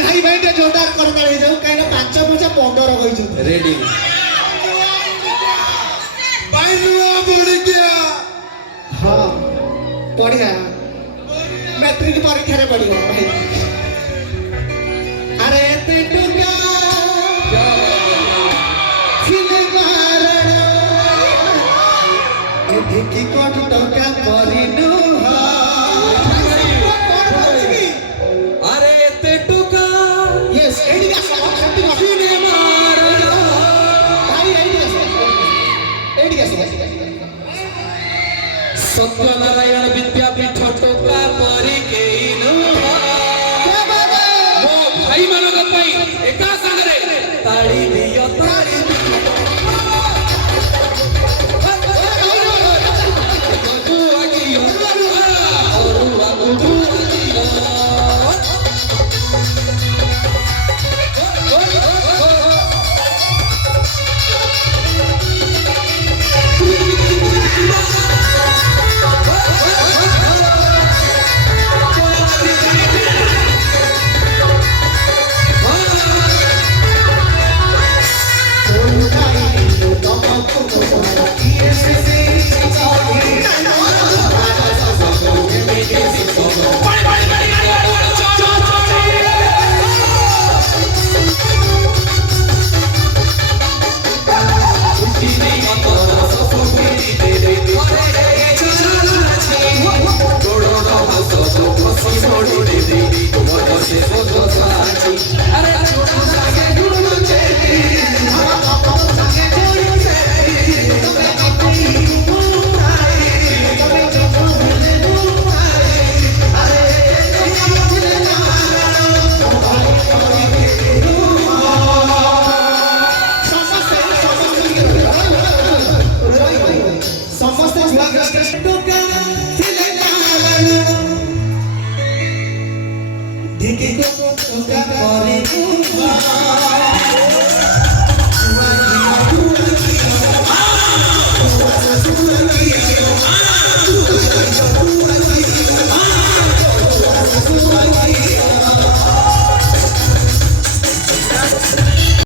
भाई भाई टे जोरदार करता रही जाऊ काहे ना 5 5 15 होई छु रेडी भाई नुआ बढ़ गया हां पढ़ गया मैट्रिक परीक्षा रे पढ़ियो भाई अरे ते टुका छिले मारण ए की कोट टका परिनु अरे ते टुका यस एडी का सब शक्ति मशीन मारण भाई एडी का सब सत्यनारायण विद्यापीठ टोका परी केनु मो भाई मानक पई एका संगरे ताड़ी दियो ताड़ी तू आगियो और तू आगियो ढिकी को टोका परिनु